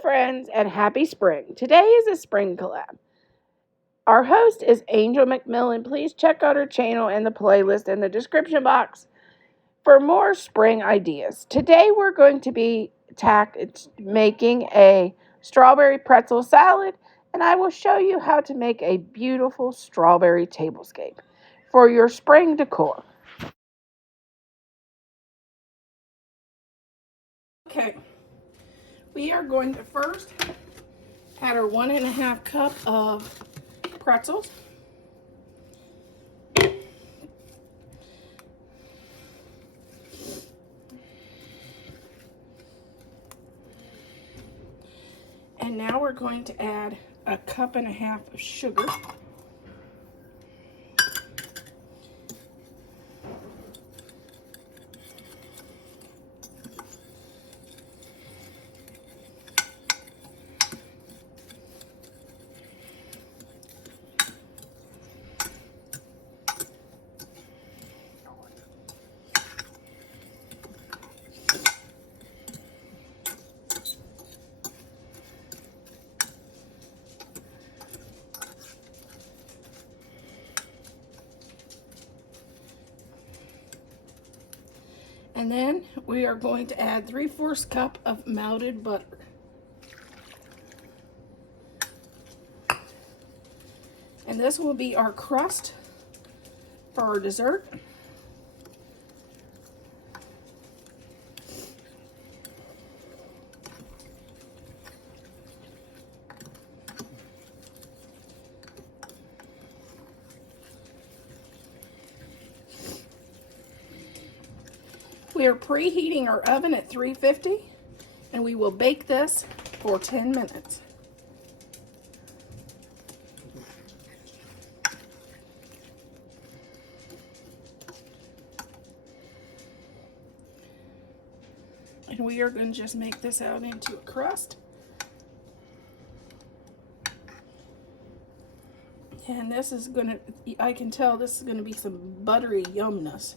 friends, and happy spring. Today is a spring collab. Our host is Angel McMillan. Please check out her channel and the playlist in the description box for more spring ideas. Today we're going to be making a strawberry pretzel salad, and I will show you how to make a beautiful strawberry tablescape for your spring decor. Okay, we are going to first add our 1.5 cup of pretzels. And now we're going to add 1.5 cups of sugar. And then we are going to add 3/4 cup of melted butter. And this will be our crust for our dessert. We are preheating our oven at 350, and we will bake this for 10 minutes. And we are going to just make this out into a crust. And this is going to, I can tell this is going to be some buttery yumness.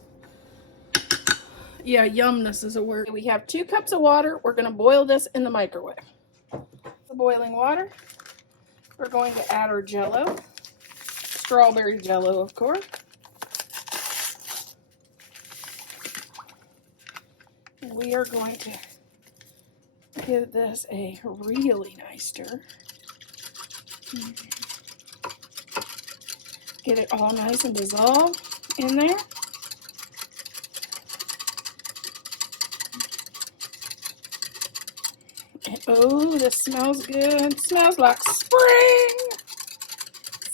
Yeah, yumness is a word. We have 2 cups of water. We're going to boil this in the microwave. The boiling water. We're going to add our Jell-O. Strawberry Jell-O, of course. And we are going to give this a really nice stir. Get it all nice and dissolved in there. And oh, this smells good. Smells like spring.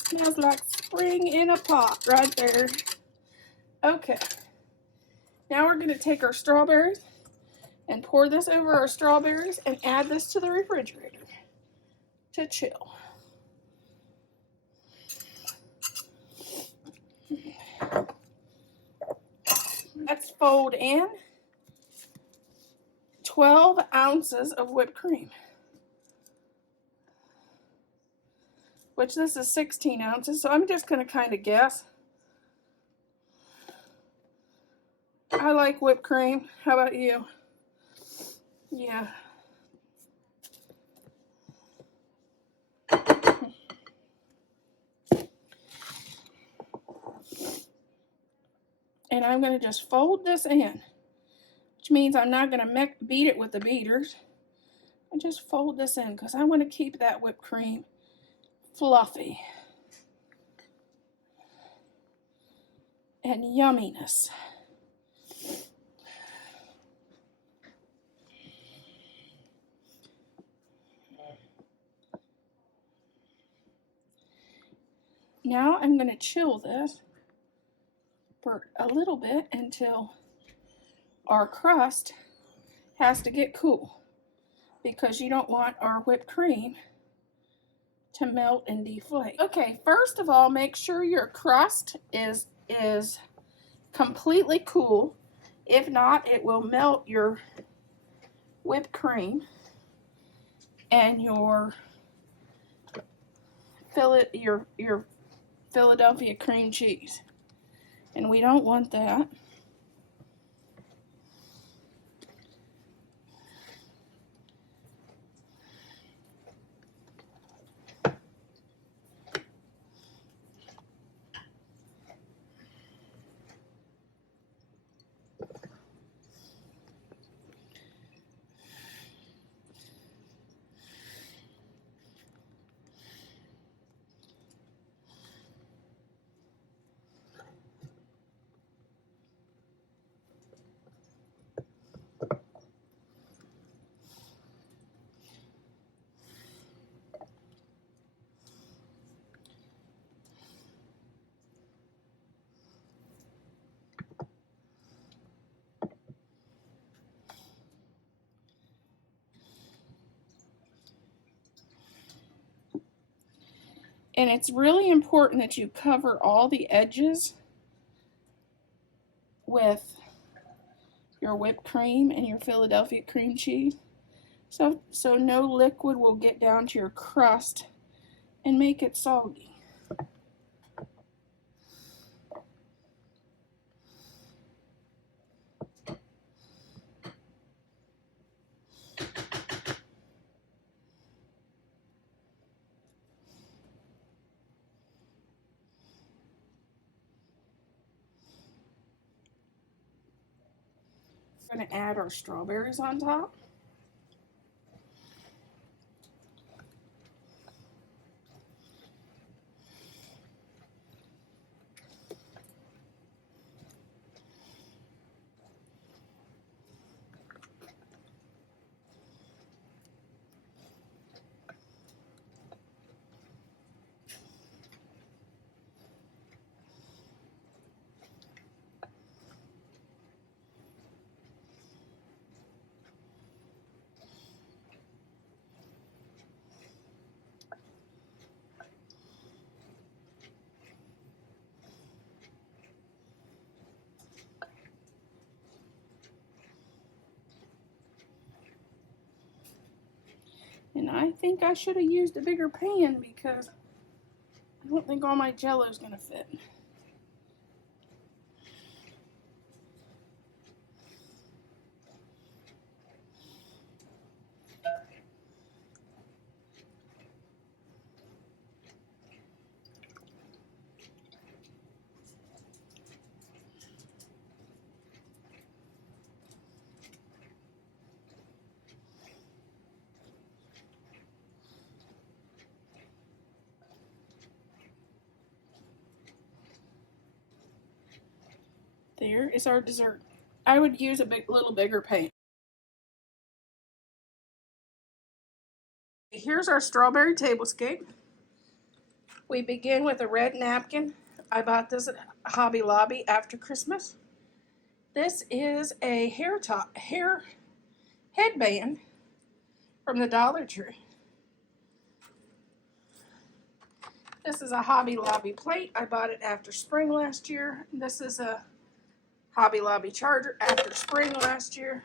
Smells like spring in a pot right there. Okay. Now we're going to take our strawberries and pour this over our strawberries and add this to the refrigerator to chill. Let's fold in 12 ounces of whipped cream, which this is 16 ounces, so I'm just going to kind of guess. I like whipped cream. How about you? Yeah. And I'm going to just fold this in, which means I'm not going to beat it with the beaters. I just fold this in because I want to keep that whipped cream fluffy and yumminess. Now I'm going to chill this for a little bit until our crust has to get cool, because you don't want our whipped cream to melt and deflate. Okay, first of all, make sure your crust is completely cool. If not, it will melt your whipped cream and your Philadelphia cream cheese. And we don't want that. And it's really important that you cover all the edges with your whipped cream and your Philadelphia cream cheese. So no liquid will get down to your crust and make it soggy. We're going to add our strawberries on top. And I think I should have used a bigger pan because I don't think all my Jell-O is going to fit. There is our dessert. I would use a little bigger pan. Here's our strawberry tablescape. We begin with a red napkin. I bought this at Hobby Lobby after Christmas. This is a hair headband from the Dollar Tree. This is a Hobby Lobby plate. I bought it after spring last year. This is a Hobby Lobby charger after spring last year.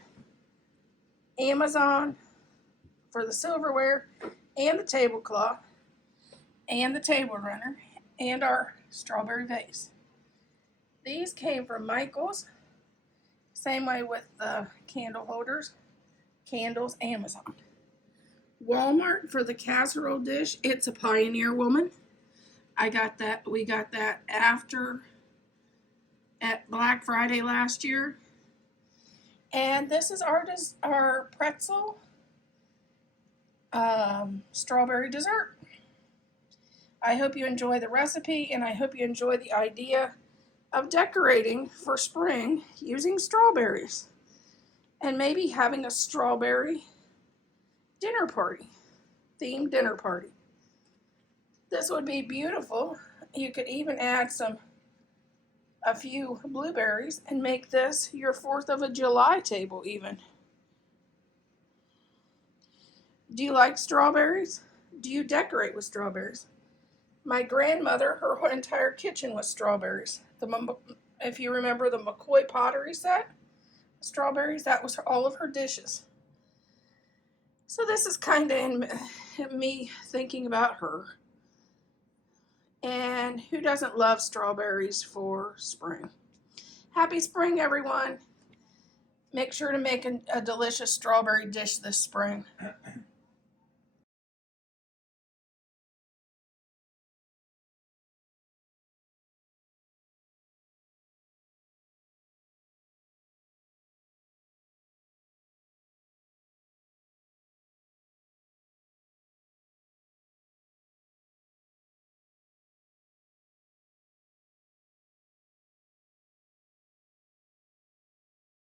Amazon for the silverware and the tablecloth and the table runner and our strawberry vase. These came from Michael's. Same way with the candle holders, candles, Amazon. Walmart for the casserole dish. It's a Pioneer Woman. We got that at Black Friday last year. And this is our pretzel strawberry dessert. I hope you enjoy the recipe, and I hope you enjoy the idea of decorating for spring using strawberries and maybe having a strawberry dinner party, themed dinner party. This would be beautiful. You could even add a few blueberries and make this your 4th of July table even. Do you like strawberries? Do you decorate with strawberries? My grandmother, her whole entire kitchen was strawberries. If you remember the McCoy pottery set, strawberries, that was all of her dishes. So this is kind of me thinking about her. And who doesn't love strawberries for spring? Happy spring, everyone. Make sure to make a delicious strawberry dish this spring.